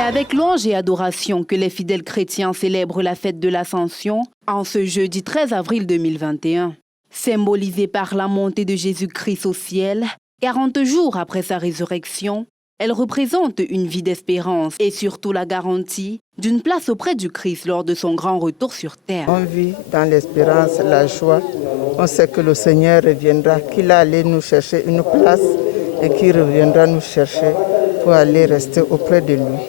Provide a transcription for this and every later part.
C'est avec louange et adoration que les fidèles chrétiens célèbrent la fête de l'Ascension en ce jeudi 13 avril 2021. Symbolisée par la montée de Jésus-Christ au ciel, 40 jours après sa résurrection, elle représente une vie d'espérance et surtout la garantie d'une place auprès du Christ lors de son grand retour sur terre. On vit dans l'espérance, la joie. On sait que le Seigneur reviendra, qu'il est allé nous chercher une place et qu'il reviendra nous chercher pour aller rester auprès de lui.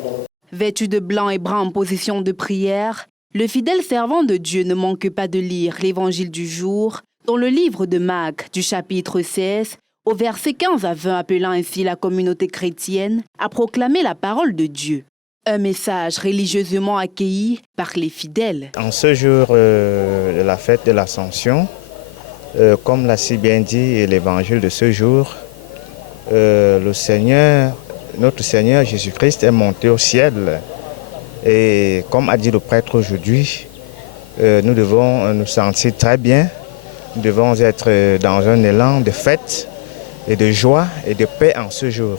Vêtu de blanc et brun en position de prière, le fidèle servant de Dieu ne manque pas de lire l'évangile du jour dans le livre de Marc du chapitre 16, au verset 15 à 20, appelant ainsi la communauté chrétienne à proclamer la parole de Dieu. Un message religieusement accueilli par les fidèles. En ce jour de la fête de l'Ascension, comme l'a si bien dit l'évangile de ce jour, notre Seigneur Jésus-Christ est monté au ciel. Et comme a dit le prêtre aujourd'hui, nous devons nous sentir très bien, nous devons être dans un élan de fête et de joie et de paix en ce jour.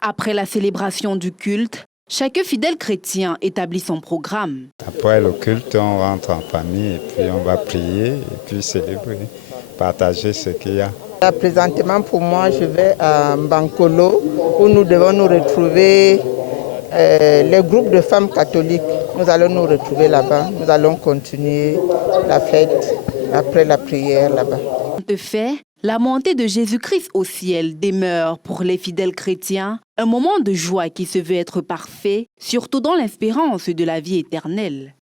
Après la célébration du culte, chaque fidèle chrétien établit son programme. Après le culte, on rentre en famille et puis on va prier et puis célébrer, partager ce qu'il y a. Là, présentement, pour moi, je vais à Mbankolo où nous devons nous retrouver les groupes de femmes catholiques. Nous allons nous retrouver là-bas. Nous allons continuer la fête après la prière là-bas. De fait, la montée de Jésus-Christ au ciel demeure pour les fidèles chrétiens un moment de joie qui se veut être parfait, surtout dans l'espérance de la vie éternelle.